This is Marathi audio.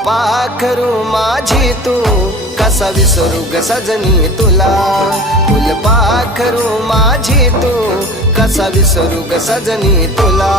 फुलपाखरू माझी तू कसा विसरू ग सजनी तुला फुलपाखरू माझी तू कसा विसरू ग सजनी तुला